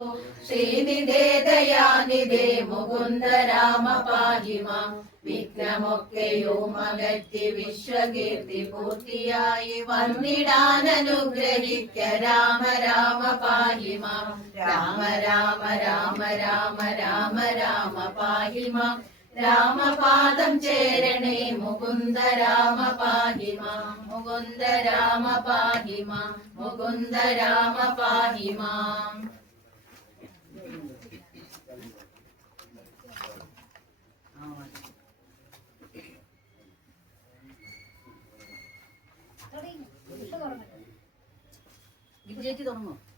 ശ്രീനിധേ ദയാനിധേ മുകുന്ദ രാമ പാഹി മാം. വിഘ്നമൊക്കെയും അകറ്റി വിശ്വകീർത്തി പൂർത്തിയായി വന്നിടാൻ അനുഗ്രഹിക്ക രാമ രാമ പാഹി മാം. രാമ രാമ രാമ രാമ രാമ രാമ പാഹി മാം. രാമപാദം ചേരണേ മുകുന്ദ രാമ പാഹി മാം. മുകുന്ദ രാമ പാഹി മാം. മുകുന്ദ രാമ പാഹി മാം.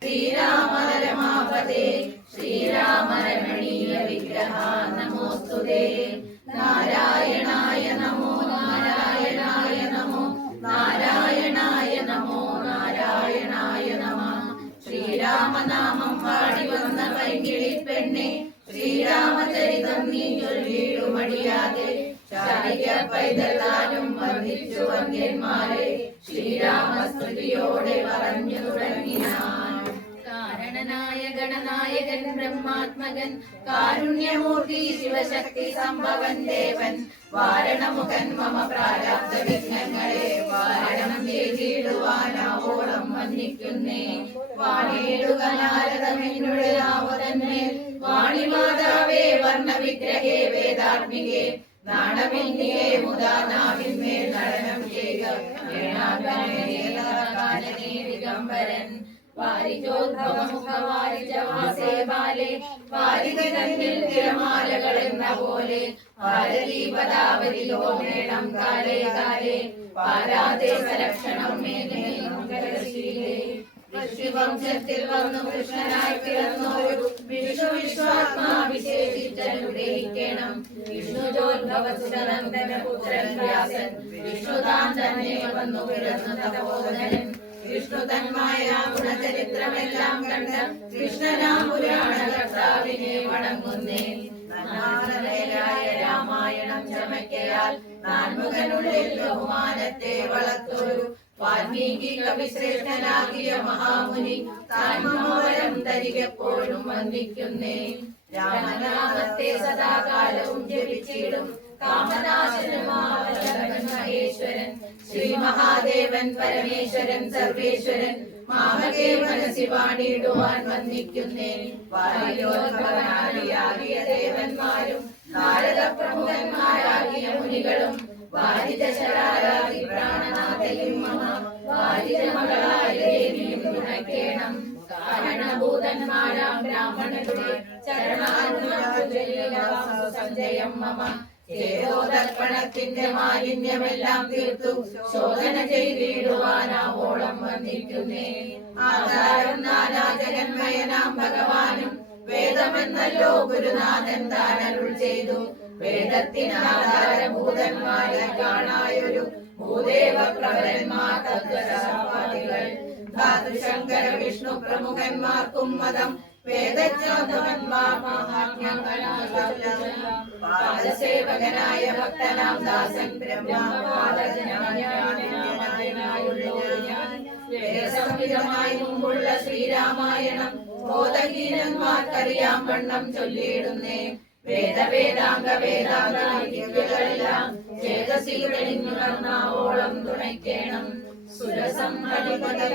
ശ്രീരാമ രമാപതേ ശ്രീരാമ രമണീയ വിഗ്രഹ നമോസ്തുതേ. നാരായണായ നമോ നാരായണായ നമോ നാരായണായ നമോ നാരായണായ നമഃ. ശ്രീരാമനാമം പാടി വന്ന പൈങ്കിളി പെണ്ണെ ശ്രീരാമചരിതം നീ ചൊല്ലിടുമടിയാതെ. ശാരിക പൈതലാലും വർദ്ധിച്ചു വന്ധ്യന്മാരെ ശ്രീരാമസ്തുതിയോടെ പറഞ്ഞു തുടങ്ങിനാൻ. കാരണനായ ഗണനായകൻ ബ്രഹ്മാത്മകൻ കാരുണ്യമൂർത്തി ശിവശക്തി സംഭവൻ ദേവൻ. വാരണമുഖൻ മമ പ്രാരാബ്ധ വിഘ്നങ്ങളെ വാരണം ചെയ്തിടുവാനാവോളം വന്ദിക്കുന്നേ. വാണിയിടുക നാരദമെന്നുടെ നാവുതന്മേൽ വാണിമാതാവേ വർണ്ണവിഗ്രഹേ വേദാത്മികേ. നാണമിന്നിയെ മുതാ നാവിന്മേൽ നടനം ചെയ്യുക ദിഗംബരൻ. വാരിജോദ്ഭവമുഖവാരിജവാസേ ബാലേ വാരികതന്നിൽ തിരമാലകൾ എന്ന പോലെ. ഭാരതീ പദാവലിയോ നേണം കാലേ കാലേ പാരാതെ സലക്ഷണം മേഘശീലേ. ഋഷിവംശത്തിൽ വന്നു കൃഷ്ണനായി പിറന്നോരു വിഷ്ണു വിശ്വാത്മാ വിശേഷിച്ചനുഗ്രഹിക്കണം. വിഷ്ണുജോദ്ഭവസുരനന്ദന പുത്രൻ വ്യാസൻ വിഷ്ണുതാൻ തന്നെ വന്നു പിറന്നു തപോധനൻ. വിഷ്ണു തന്മായ ഗുണചരിത്രമെല്ലാം കണ്ട കൃഷ്ണനാം പുരാണ കർത്താവിനെ വണങ്ങുന്നേ. നാരായണായ രാമായണം ചമയ്ക്കയാൽ നാൻമുഖനുള്ളിൽ ബഹുമാനത്തെ വളർത്തൊരു വാൽമീകി കവിശ്രേഷ്ഠനാകിയ മഹാമുനി താൻ മനോഹരം തരികെപ്പോഴും വന്ദിക്കുന്നേ. രാമനാമത്തെ സദാകാലവും ജപിച്ചിടും കാമനാശനമാവല്ലഭൻ മഹേശ്വരൻ. ശ്രീ മഹാദേവൻ പരമേശ്വരൻ സർവേശ്വരൻ മാമകേ മനസ്സി വാണിടുവാൻ വന്ദിക്കുന്നേ. വാരിയോദ്ഭവനാദിയാകിയ ദേവന്മാരും നാരദ പ്രമുഖന്മാരാകിയ മുനികളും വാരിജശരാരാതി പ്രാണനാഥയും മമ വാരിജമകളായ ദേവിയും തുണയ്ക്കേണം. കാരണഭൂതന്മാരാം ബ്രാഹ്മണരുടെ ചരണാനുസഞ്ജയം മമ. ചേതോദർപ്പണത്തിന്റെ മാലിന്യമെല്ലാം തീർത്തു ശോധന ചെയ്തിടുവാനാവോളം വന്ദിക്കുന്നേ. ആധാരം നാനാജഗന്മയനാം ഭഗവാനും വേദമെന്നല്ലോ ഗുരുനാഥൻ താനരുൾ ചെയ്തു. വേദത്തിനാധാരഭൂതന്മാരെ കാണായൊരു ഭൂദേവ പ്രബലന്മാർ തത്വശാസ്ത്രാദികൾ. ധാതുശങ്കര വിഷ്ണു പ്രമുഖന്മാർക്കും മതം വേദജ്ഞാതവന്മാർ പാദസേവകനായ ഭക്തനാം ദാസൻ ബ്രഹ്മപാദനായുള്ളോരുമായി മുമ്പുള്ള ശ്രീരാമായണം ബോധഹീനന്മാർക്കറിയാം വണ്ണം ചൊല്ലിയിടുന്നേ. വേദവേദാംഗ വേദാന്തങ്ങളെല്ലാം ചേതസി തെളിഞ്ഞുണർന്നാവോളം തുണയ്ക്കേണം. സുരസംഹരിപതി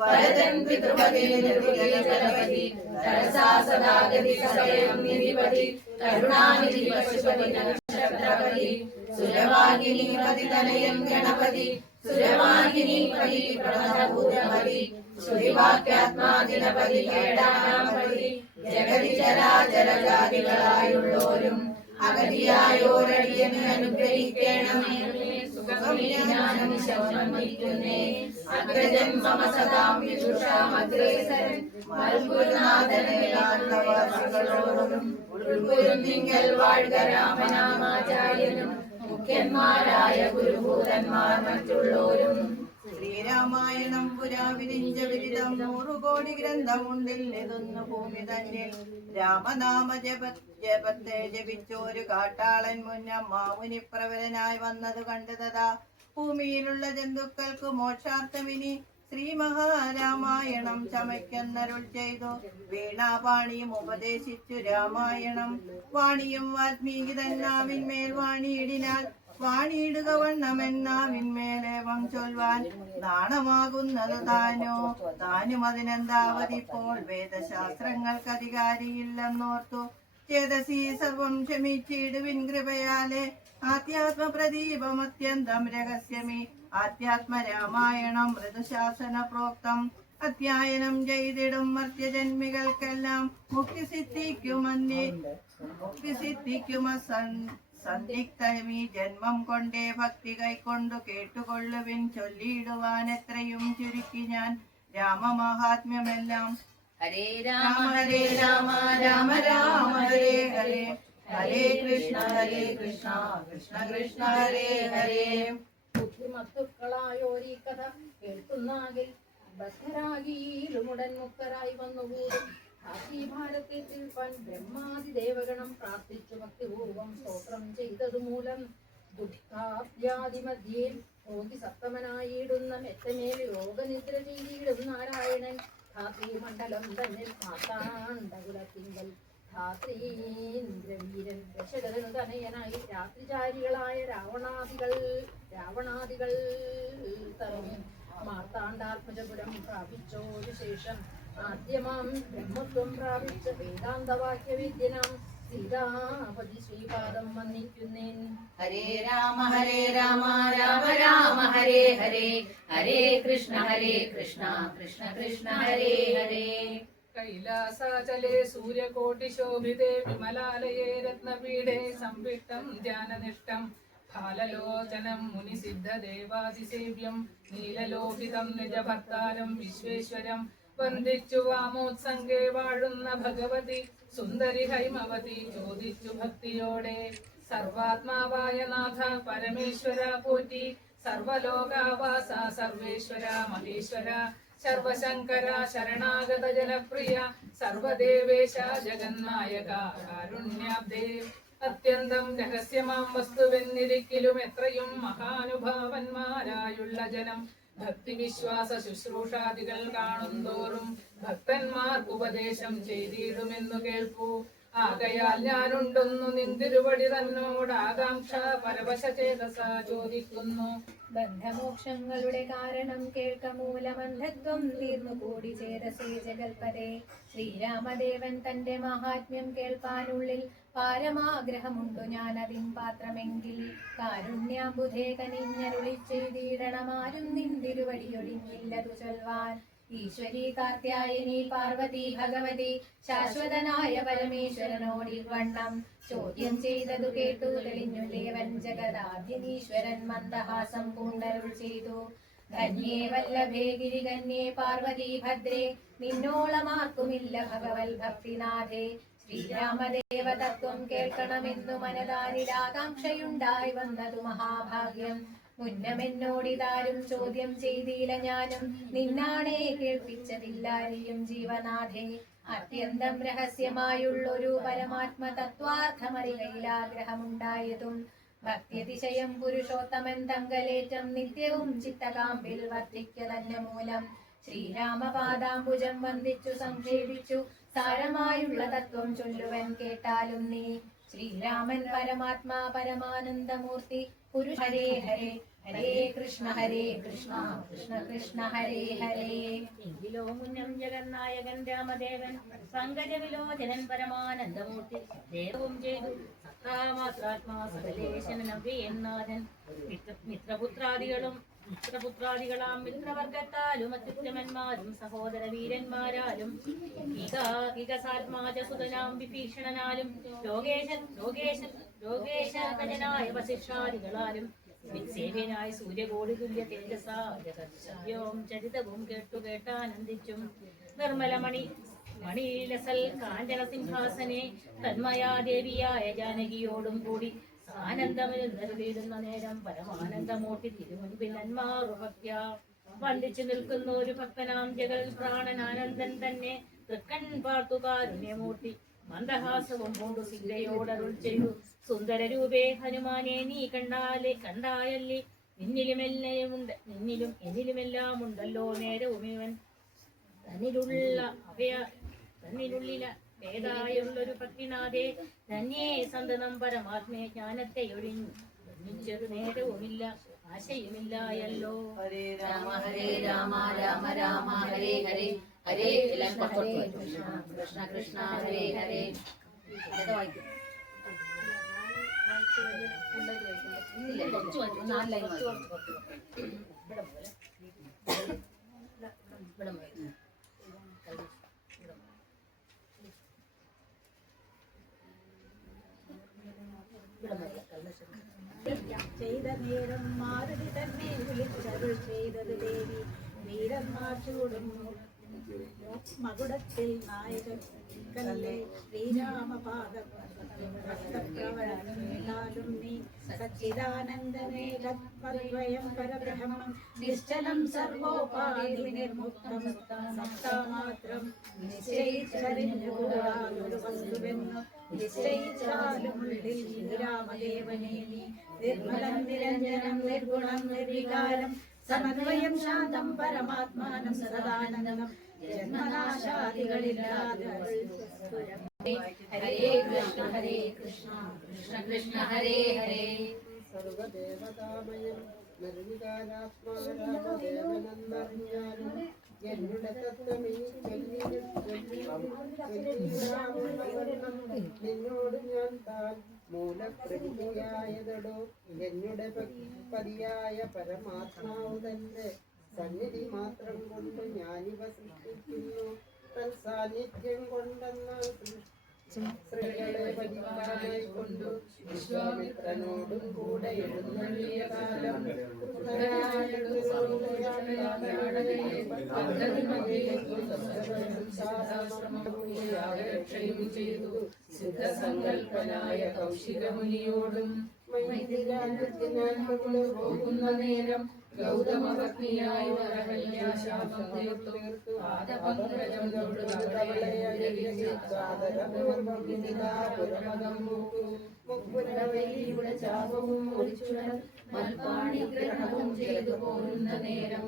വരദൻ പിതൃപതി നിർഗതി തരസാ സദാഗതി സദയം നിധിപതി കരുണാനിധി പശുപതി നക്ഷത്രപതി സുരവാഹിനി പതിതനയൻ ഗണപതി സുരവാഹിനി പതി പ്രണഭൂതപതി സുരിവാക്യാത്മാദിനപതി കേടാനാപതി ജഗതി ചരാചരജാതികളായുള്ളോരും അഗതിയായോരടിയന് അനുഗ്രഹിക്കണമേ. അഗ്രജൻ മമ സദാം വിദുഷാമഗ്രേസരൻ മൽഗുരുനാഥനോടും ഉൾഗുരുന്നിങ്കൽ വാഴ്ക രാമനാമാചാര്യനും മുഖ്യന്മാരായ ഗുരുഭൂതന്മാർ മറ്റുള്ളോരും. ശ്രീരാമായണം പുരാവിരിഞ്ച വിരിതം 100 കോടി ഗ്രന്ഥമുണ്ടിൽ ഇതൊന്നു ഭൂമി തന്നിൽ. രാമനാമ ജപത്തെ ജപിച്ചോരു കാട്ടാളൻ മുന്നമ്മാമുനി പ്രവരനായി വന്നത് കണ്ടതാ. ഭൂമിയിലുള്ള ജന്തുക്കൾക്ക് മോക്ഷാർത്ഥമിനി ശ്രീ മഹാരാമായണം ചമയ്ക്കെന്നരുൾ ചെയ്തു. വീണാപാണിയും ഉപദേശിച്ചു രാമായണം. വാണിയും വാൽമീകി തന്നാവിന്മേൽ വാണിയിടിനാൽ വാണിയിടുക വണ്ണമെന്നാവിന്മേലേവം ചൊൽവാൻ നാണമാകുന്നത് താനും അതിനെന്താവതിപ്പോൾ വേദശാസ്ത്രങ്ങൾക്ക് അധികാരിയില്ലെന്നോർത്തു. ചേതസി സർവം ക്ഷമിച്ചിടുവിൻ കൃപയാലെ ആധ്യാത്മപ്രദീപം അത്യന്തം രഹസ്യമി ആധ്യാത്മരാമായണം മൃദുശാസന പ്രോക്തം അധ്യയനം ചെയ്തിടും മർത്യജന്മികൾക്കെല്ലാം മുക്തി സിദ്ധിക്കുമ സന്ദിഗ്ധമീ ജന്മം കൊണ്ടേ ഭക്തി കൈക്കൊണ്ടു കേട്ടുകൊള്ളുവിൻ ചൊല്ലിയിടുവാൻ എത്രയും ചുരുക്കി ഞാൻ രാമമാഹാത്മ്യമെല്ലാം. ഹരേ രാമ ഹരേ രാമ രാമ രാമ ഹരേ ഹരേ ഹരേ കൃഷ്ണ കൃഷ്ണ കൃഷ്ണ ഹരേ ഹരേ. ബുദ്ധിമത്തുക്കളായോരീ കഥ കേൾക്കുന്നാകിൽ ബദ്ധരാകിയിലുമുടൻ മുക്തരായി വന്നുകൂടും. ഭാരത്തെ തീർപ്പാൻ ബ്രഹ്മാദി ദേവഗണം പ്രാർത്ഥിച്ചു ഭക്തിപൂർവം സ്തോത്രം ചെയ്തതുമൂലം ദുഃഖാബ്ജാതിമധ്യേ യോഗി സപ്തമനായിടുന്ന മെത്തമേൽ യോഗനിദ്ര ചെയ്തിടും നാരായണൻ. ധാത്രീമണ്ഡലം തന്നെ മാതാണ്ടകുലത്തിങ്കൽ ധാത്രീന്ദ്രവീരൻ ദശരഥനു തനയനായി രാത്രിചാരികളായ രാവണാദികൾ തറഞ്ഞു മാർത്താണ്ഡാത്മജപുരം പ്രാപിച്ചോരു ശേഷം ആദ്യമാം ബ്രഹ്മത്വം പ്രാപിച്ച വേദാന്തവാക്യവിദ്യനാം സീതാപതി ശ്രീപാദം വന്ദിക്കുന്നേൻ. ഹരേ രാമ രാമ രാമ ഹരേ ഹരേ ഹരേ കൃഷ്ണ കൃഷ്ണ കൃഷ്ണ ഹരേ ഹരേ. കൈലാസാചലേ സൂര്യകോട്ടിശോഭിതേ വിമലാലയേ രത്നപീഠേ സംവിഷ്ടം ധ്യാനനിഷ്ഠം ഫാലലോചനം മുനിസിദ്ധദേവാതിസേവ്യം നീലലോഹിതം നിജഭർത്താരം വിശ്വേശ്വരം വന്ദിച്ചു വാമോത്സംഗേ വാഴുന്ന ഭഗവതി സുന്ദരി ഹൈമവതി ചോദിച്ചു ഭക്തിയോടെ. സർവാത്മാവായ നാഥ പരമേശ്വര പോറ്റി സർവലോകാവാസ സർവേശ്വര മഹേശ്വര സർവശങ്കര ശരണാഗത ജനപ്രിയ സർവദേവേശ ജഗന്നായക കാരുണ്യാബ്ദേ. അത്യന്തം രഹസ്യമാം വസ്തുവെന്നിരിക്കലും എത്രയും മഹാനുഭാവന്മാരായുള്ള ജനം ഭക്തിവിശ്വാസ ശുശ്രൂഷാദികൾ കാണുന്തോറും ഭക്തന്മാർക്ക് ഉപദേശം ചെയ്തിടുമെന്നു കേൾപ്പൂ. ആകയാൽ ഞാനുണ്ടൊന്നു നിന്തിരുവടി തന്നോട് ആകാംക്ഷ പരവശചേതസ ചോദിക്കുന്നു. ബന്ധമോക്ഷങ്ങളുടെ കാരണം കേൾക്ക മൂലമന്ധത്വം തീർന്നു കൂടി ചേതസേ ജഗൽപദേ. ശ്രീരാമദേവൻ തന്റെ മഹാത്മ്യം കേൾപ്പാനുള്ളിൽ പാരമാഗ്രഹമുണ്ടു ഞാനതിൻ പാത്രമെങ്കിൽ കാരുണ്യാംബുധേ കനിഞ്ഞരുളി ചെയ്തിടണമാരും നിന്തിരുവടിയൊടിഞ്ഞില്ലതു ചൊൽവാൻ. ഈശ്വരി കാർത്യായനി പാർവതി ഭഗവതി ശാശ്വതനായ പരമേശ്വരനോടി വണ്ണം ചോദ്യം ചെയ്തതു കേട്ടു തെളിഞ്ഞു ദേവൻ ജഗദാദ്യനീശ്വരൻ മന്ദഹാസം പൂണ്ടരുൾ ചെയ്തു. ധന്യേ വല്ലഭേ ഗിരികന്യേ പാർവതി ഭദ്രേ നിന്നോളമാർക്കുമില്ല ഭഗവൽ ഭക്തിനാഥേ. ശ്രീരാമദേവതത്വം കേൾക്കണമെന്നു മനതാരിലാകാംക്ഷയുണ്ടായി വന്നതു മഹാഭാഗ്യം. മുന്നമെന്നോടിതാരും ചോദ്യം ചെയ്തില്ല ഞാനും നിന്നാണേ കേൾപ്പിച്ചതില്ലാരെയും ജീവനാഥേ. അത്യന്തം രഹസ്യമായുള്ളൊരു പരമാത്മ തത്വാർത്ഥമറികയിലാഗ്രഹമുണ്ടായതും ഭക്തിതിശയം പുരുഷോത്തമൻ തങ്കലേറ്റം നിത്യവും ചിത്തകാമ്പിൽ വർദ്ധിക്ക തന്നെ മൂലം ശ്രീരാമപാദാംബുജം വന്ദിച്ചു സംക്ഷേപിച്ചു സാരമായുള്ള തത്വം ചൊല്ലുവൻ കേട്ടാലും നീ. ശ്രീരാമൻ പരമാത്മാ പരമാനന്ദമൂർത്തി പുരുഷ ഹരേ ഹരേ ഹരേ കൃഷ്ണ കൃഷ്ണ കൃഷ്ണ ഹരേ ഹരേ. എങ്കിലോ മുന്നം ജഗന്നായകൻ രാമദേവൻ പങ്കജവിലോചനൻ പരമാനന്ദമൂർത്തി ദേവവും ചെയ്തു സത്താമാത്രാത്മാ സകലേശനവ്യനാഥൻ. മിത്രപുത്രാദികളാം മിത്രവർഗത്താലും അത്യുത്തമന്മാരും സഹോദര വീരന്മാരാലും സുതനാം വിഭീഷണനാലും ലോകേശനായ വസിഷ്ഠാദികളാലും സേവ്യനായ സൂര്യകോടി തുല്യ തേജസാ ജഗത്സവ്യവും ചരിതവും കേട്ടാനന്ദിച്ചും മണിലസൽ കാഞ്ചന സിംഹാസനെ തന്മയാ ദേവിയായ ജാനകിയോടും കൂടി ആനന്ദമെന്നരുളിടുന്ന നേരം പരമാനന്ദമൂർത്തി തിരുമുൻപിൽ നന്മാറുഭക്യ വന്ദിച്ചു നിൽക്കുന്ന ഒരു ഭക്തനാം ജഗൽ പ്രാണനാനന്ദൻ തന്നെ തൃക്കൺ പാർത്തു കാരുണ്യമൂർത്തി മന്ദഹാസവും പൂണ്ടു സിദ്ധയോടരുൾ ചെയ്തു. സുന്ദരരൂപേ ഹനുമാനെ നീ കണ്ടായല്ലേ നിന്നിലും എന്നിലുമെല്ലാം ഉണ്ടല്ലോ നേരവും ഇവൻ തന്നിലുള്ള വേദായുള്ളൊരു ഭക്തിനാഥേ ധന്യേ സന്തതം പരമാത്മേ ജ്ഞാനത്തെ ഒഴിഞ്ഞൊരു നേരവുമില്ല ആശയുമില്ലായല്ലോ. ഹരേ രാമ രാമ രാമ ഹരേ ഹരേ ഹരേ കൃഷ്ണ കൃഷ്ണ കൃഷ്ണ ഹരേ ഹരേ. ചെയ്ത നേരം മാരുതി തന്നെ വിളിച്ചരുൾ ചെയ്തത് ദേവി വീരന്മാർ ചൂടും മകുടത്തിൽ നായകൻ കല്ലേ ശ്രീരാമപാദം രക്തപ്രവഴനാലും നീ സച്ചിദാനന്ദമേകദ്വയം പരബ്രഹ്മം നിശ്ചലം സർവോപാധി നിർമുക്തം സത്താമാത്രം നിശ്ചയിച്ചറിഞ്ഞുകൂടാതൊരു വസ്തുവെന്നു നിശ്ചയിച്ചാലും ഉള്ളിൽ ശ്രീരാമദേവനെ നീ നിർമ്മലം നിരഞ്ജനം നിർഗുണം നിർവികാരം സമന്വയം ശാന്തം പരമാത്മാനം സദാനന്ദം ജന്മനാശാദികളില്ലാതെ ഹരേ കൃഷ്ണ കൃഷ്ണ കൃഷ്ണ ഹരേ ഹരേ. സർവദേവതാമയം നിർവികാരാത്മാരാമദേവനെന്നറിഞ്ഞാലും എന്നുടെ തത്വമേ നിന്നോട് ഞാൻ താൻ മൂലപ്രതിയായതടോ എന്നുടെ പതിയായ പരമാത്മാവ് തന്റെ സന്നിധി മാത്രം കൊണ്ട് ഞാനിവ സൃഷ്ടിക്കുന്നു. തൽസാന്നിധ്യം കൊണ്ടെന്നാൽ സ്ത്രീകളെ പരിപാലനായി കൊണ്ടു വിശ്വാമിത്രനോടും കൂടെ എഴുന്നള്ളിയ കാലം ചെയ്തു സിദ്ധസങ്കൽപ്പനായ കൗശികമുനിയോടും പോകുന്ന നേരം ഗൗതമപത്നിയായ ശാപം തീർത്തു പാദപങ്കജം തൊട്ടു മുക്കുരവലിയുടെ ചാപവും ഒളിച്ചുടൻ മൽപ്പാണി ഗ്രഹണവും ചെയ്തു പോരുന്ന നേരം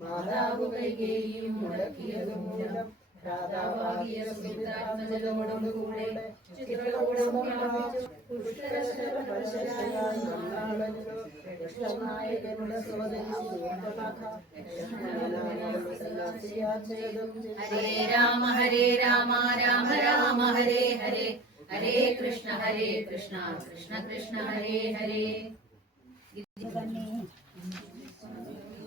മാതാവ് കൈകേയും മുടക്കിയതു മൂലം രാധാവാകിയ സുമിത്രാത്മജലോടുകൂടെ കൃഷ്ണനായകരുടെ ഹരേ രാമ രാമ രാമ ഹരേ ഹരേ ഹരേ കൃഷ്ണ കൃഷ്ണ കൃഷ്ണ ഹരേ ഹരേ.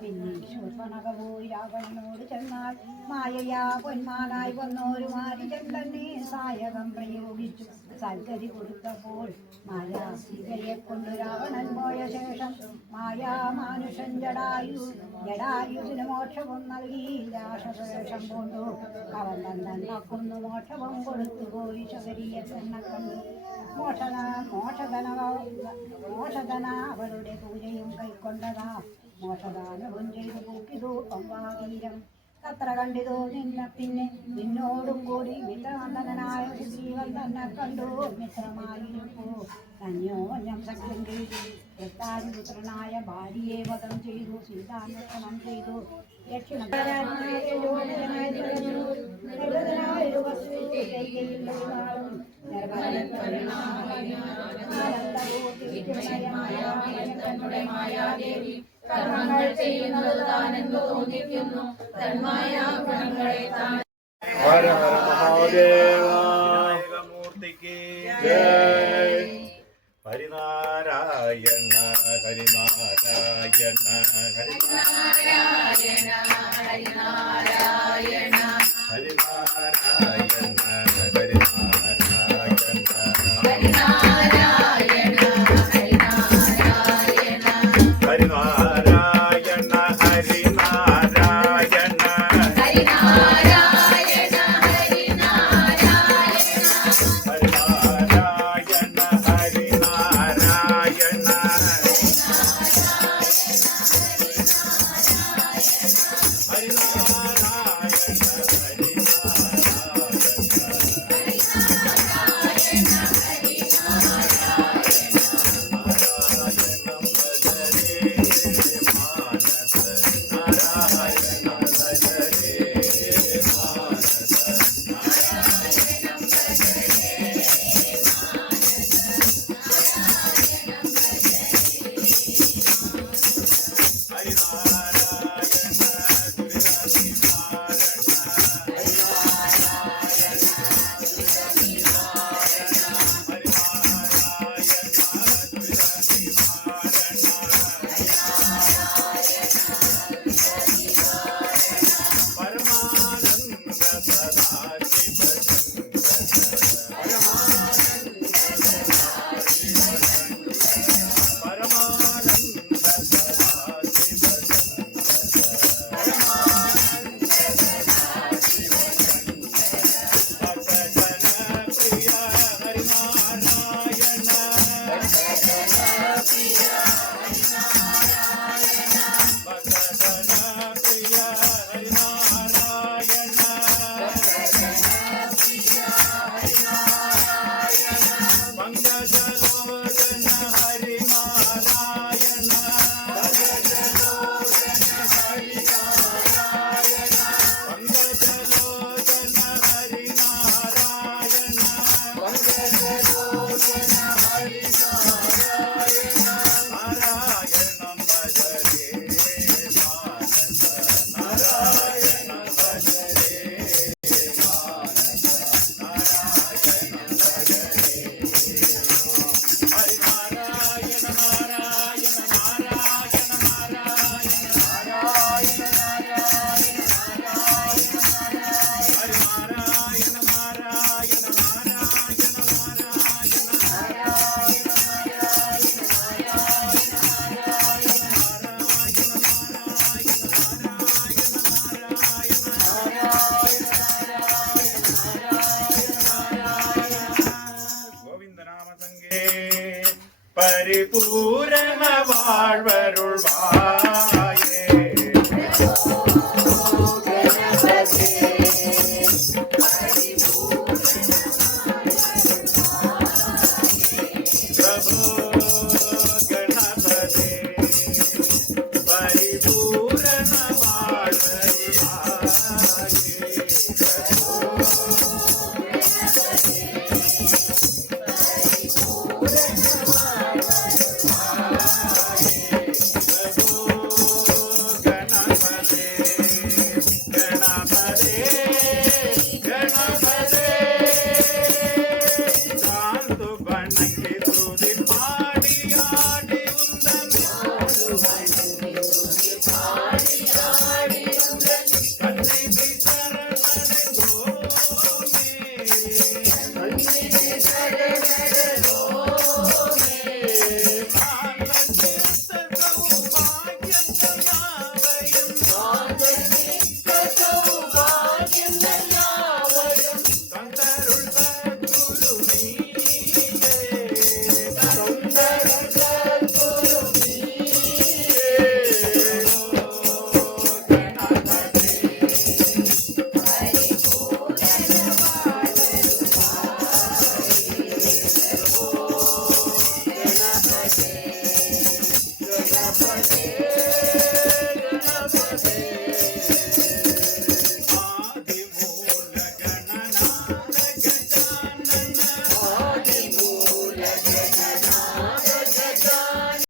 പിന്നെ ശൂർപ്പണക പോയി രാവണനോട് ചെന്നാൽ മായയാ പൊന്മാനായി വന്നോരു മാരിചന്ദ്രനെ സായകം പ്രയോഗിച്ചു സൽഗതി കൊടുത്തപ്പോൾ മായാ സീതയെ കൊണ്ട് രാവണൻ പോയ ശേഷം മായാ മാനുഷൻ ജടായുസിന് മോക്ഷവും നൽകി രാക്ഷസവേഷം കൊണ്ടു അവൻ തന്നെ മോക്ഷവും കൊടുത്തു പോയി ശബരിയെ തന്നെ കണ്ടു മോഷധന അവളുടെ പൂജയും കൈക്കൊണ്ടതാ മോഷദാനവും ചെയ്തു പൂക്കിതു പമ്പാതീരം തത്ര കണ്ടിതു നിന്നെ പിന്നെ നിന്നോടും കൂടി മിത്രനന്ദനായ സുഗ്രീവൻ തന്നെ കണ്ടു മിത്രമായിരിപ്പോ അന്യോന്യം സഖ്യം ചെയ്തു വൃത്താതിപുത്രനായ ഭാര്യയെ വധം ചെയ്തു സീതാന്വേഷണം ചെയ്തു മായാദേവി കർമ്മങ്ങൾ ചെയ്യുന്നത് താനെന്ന് തോന്നിക്കുന്നു തന്മായ ഗുണങ്ങളെ താൻ. ഹര ഹര മഹാദേവമൂർത്തിക്ക് ജയ്. ഹരിനാരായണ ഹരിനാരായണ ഹരിനാരായണ ഹരിനാരായണ ഹരിനാരായണ பரிபூரண வாழ்வருள்வாய்.